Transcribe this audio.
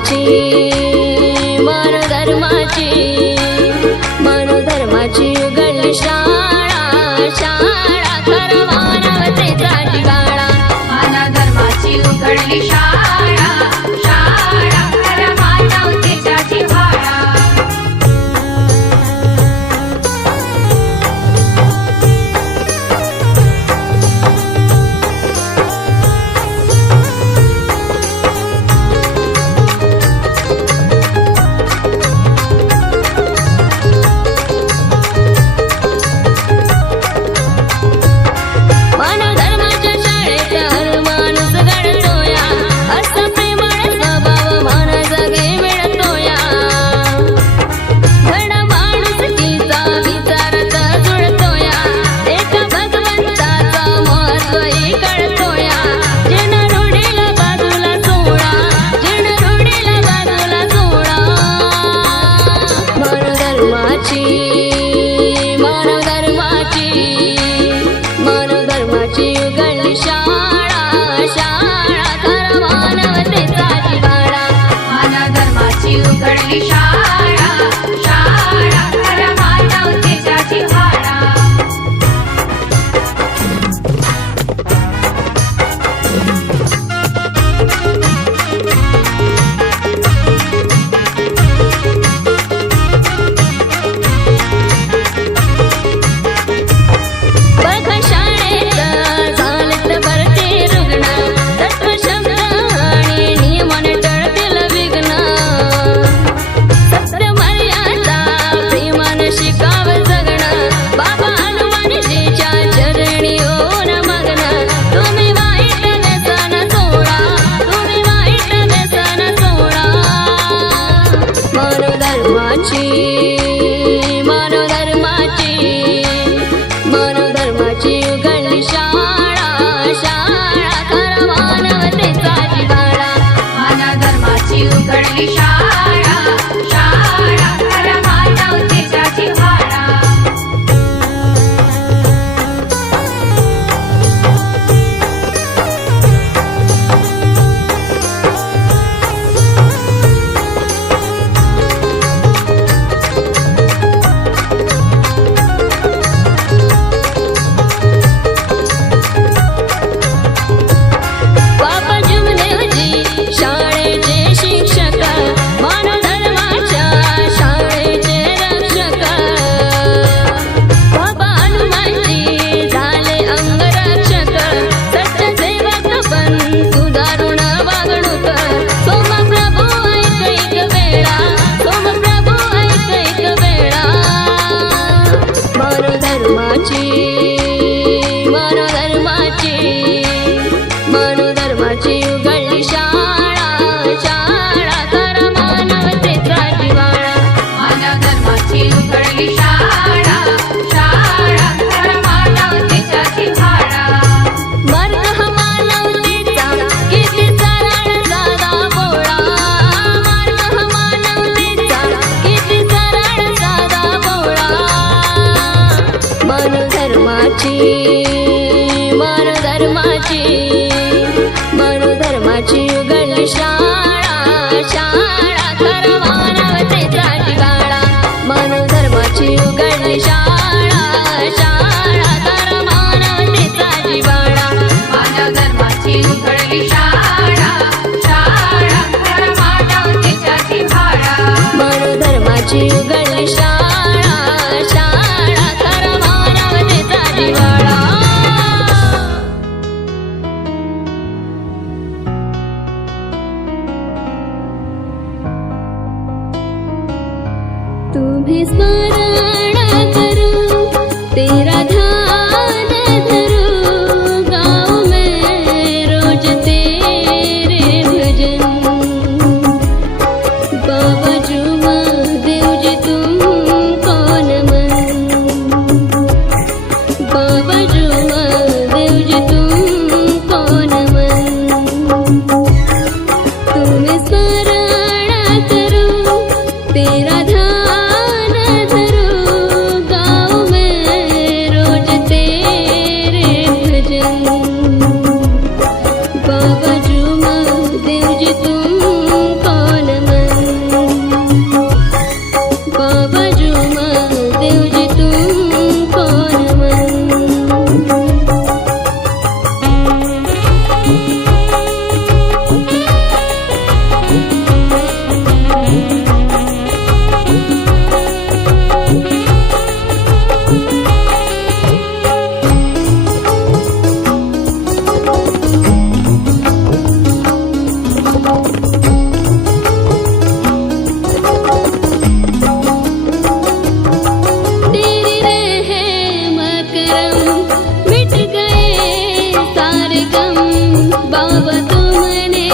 धर्माची मनोधर्माची मनोधर्माची उघडली शाळा शाळा खरं मानवतेचा जिव्हाळा मनोधर्माची उघडली शाळा शाळा खरं मानवतेचा जिव्हाळा मनोधर्माच्या शाळेत हर माणूस घडतोया असा प्रेमळ स्वभाव मन जगे मिळतोया धड माणुसकीचा विचारात जुळतोया एक भगवंताचा महत्त्वही कळतोया जिन रूढीला बाजूला सोडा जिन रूढीला बाजूला सोडा मनोधर्माची मनोधर्माची मनोधर्माची उघडली शाळा शाळा खरं मानवतेचा जिव्हाळा मनोधर्माची उघडली शाळा शाळा खरं मानवतेचा जिव्हाळा बघ शाळेत झालेत भरती रुग्ण तत्वशब्द आणि नियमन टळतील विघ्न सत्य मर्यादा प्रेमान शिकाव जगणं बाबा हनुमानजीच्या चरणी होऊन मग्न तुम्ही वाईट व्यसन सोडा तुम्ही वाईट व्यसन सोडा मनोधर्माची मनोधर्माची मनोधर्माची उघडली शाळा शाळा खरं मानवतेचा जिव्हाळा मनोधर्माची उघडली शाळा शाळा खरं मानवतेचा जिव्हाळा बाबा जुमदेवजी शाळेचे शिक्षक मनोधर्माच्या शाळेचे रक्षक बाबा हनुमानजी झाले अंगरक्षक सत्यसेवक पण सुधारुण वागणूक सोमप्रभू ऐक वेळा सोमप्रभू ऐक वेळा मनोधर्माची मनोधर्माची मनोधर्माची उघडली शाळा शाळा खरं मानवतेचा जिव्हाळा मनोधर्माची उघडली शाळा शाळा खरं मानवतेचा जिव्हाळा मार्ग हा मानवतेचा किती सरळ साधा भोळा मार्ग हा मानवतेचा किती सरळ साधा भोळा मनोधर्माची मनोधर्माची मनोधर्माची उघडली शाळा शाळा खरं मानवतेचा जिव्हाळा मनोधर्माची उघडली शाळा शाळा खरं मानवतेचा जिव्हाळा मनोधर्माची उघडली शाळा शाळा खरं मानवतेचा जिव्हाळा मनोधर्माची उघडली शाळा शाळा खरं मानवतेचा जिव्हाळा तुम्हें स्मरण करूं तेरा ध्यान धरूं गाऊं मैं रोज तेरे भजन बाबा जुमदेव जी तुम कौन मन बाबा जुमदेव जी तुम कौन मन तुम्हें स्मरण करूं तेरा ध्यान धरूं गाऊं मैं बाबा तुमने